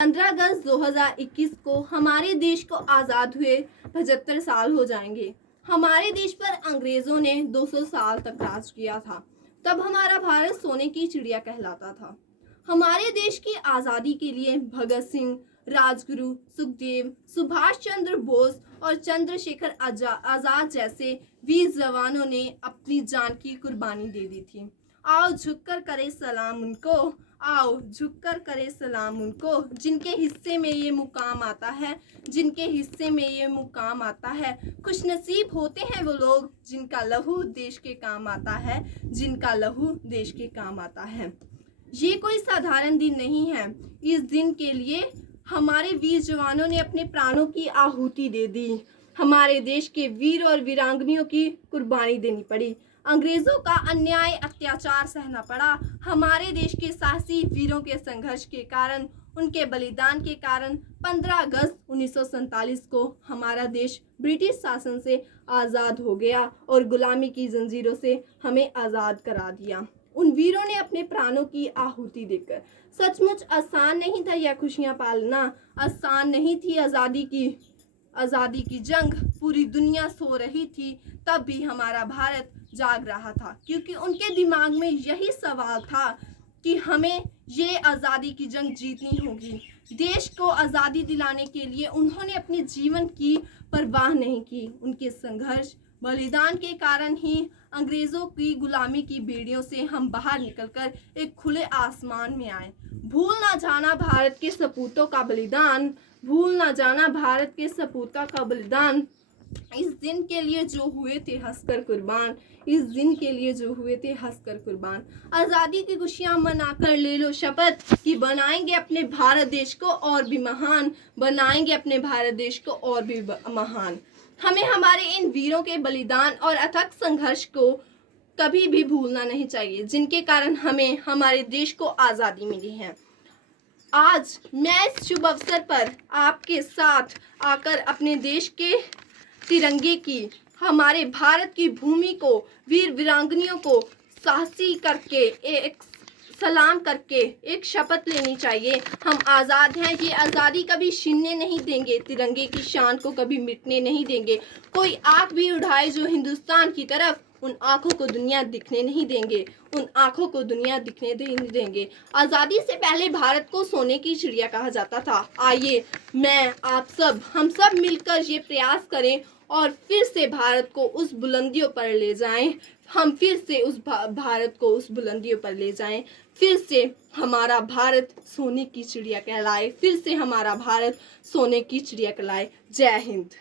15 अगस्त 2021 को हमारे देश को आज़ाद हुए 75 साल हो जाएंगे। हमारे देश पर अंग्रेज़ों ने 200 साल तक राज किया था। तब हमारा भारत सोने की चिड़िया कहलाता था। हमारे देश की आज़ादी के लिए भगत सिंह, राजगुरु, सुखदेव, सुभाष चंद्र बोस और चंद्रशेखर आज़ाद जैसे वीर जवानों ने अपनी जान की कुर्बानी दे दी थी। आओ झुककर करे सलाम उनको, आओ झुककर करे सलाम उनको, जिनके हिस्से में ये मुकाम आता है, जिनके हिस्से में ये मुकाम आता है। खुशनसीब होते हैं वो लोग जिनका लहू देश के काम आता है, जिनका लहू देश के काम आता है। ये कोई साधारण दिन नहीं है। इस दिन के लिए हमारे वीर जवानों ने अपने प्राणों की आहुति दे दी। हमारे देश के वीर और वीरांगनियों की कुर्बानी देनी पड़ी। अंग्रेजों का अन्याय अत्याचार सहना पड़ा। हमारे देश के साहसी वीरों के संघर्ष के कारण, उनके बलिदान के कारण 15 अगस्त 1947 को हमारा देश ब्रिटिश शासन से आज़ाद हो गया और गुलामी की जंजीरों से हमें आज़ाद करा दिया। उन वीरों ने अपने प्राणों की आहुति देकर। सचमुच आसान नहीं था यह खुशियां पालना, आसान नहीं थी आज़ादी की जंग। पूरी दुनिया सो रही थी, तब भी हमारा भारत जाग रहा था, क्योंकि उनके दिमाग में यही सवाल था कि हमें ये आज़ादी की जंग जीतनी होगी। देश को आज़ादी दिलाने के लिए उन्होंने अपने जीवन की परवाह नहीं की। उनके संघर्ष बलिदान के कारण ही अंग्रेज़ों की गुलामी की बेड़ियों से हम बाहर निकलकर एक खुले आसमान में आए। भूल ना जाना भारत के सपूतों का बलिदान, भूल ना जाना भारत के सपूतों का बलिदान। इस दिन के लिए जो हुए थे हंसकर कुर्बान, इस दिन के लिए जो हुए थे हंसकर कुर्बान। आज़ादी की खुशियां मनाकर ले लो शपथ कि बनाएंगे अपने भारत देश को और भी महान, बनाएंगे अपने भारत देश को और भी महान। हमें हमारे इन वीरों के बलिदान और अथक संघर्ष को कभी भी भूलना नहीं चाहिए, जिनके कारण हमें हमारे देश को आज़ादी मिली है। आज मैं इस शुभ अवसर पर आपके साथ आकर अपने देश के तिरंगे की, हमारे भारत की भूमि को, वीर वीरांगनियों को साहसी करके एक सलाम करके एक शपथ लेनी चाहिए। हम आज़ाद हैं, ये आज़ादी कभी छीनने नहीं देंगे, तिरंगे की शान को कभी मिटने नहीं देंगे। कोई आँख भी उठाए जो हिंदुस्तान की तरफ, उन आँखों को दुनिया दिखने नहीं देंगे, उन आँखों को दुनिया दिखने नहीं देंगे। आज़ादी से पहले भारत को सोने की चिड़िया कहा जाता था। आइए मैं आप सब, हम सब मिलकर ये प्रयास करें और फिर से भारत को उस बुलंदियों पर ले जाएं। हम फिर से उस भारत को उस बुलंदियों पर ले जाएं। फिर से हमारा भारत सोने की चिड़िया कहलाए, फिर से हमारा भारत सोने की चिड़िया कहलाए। जय हिंद।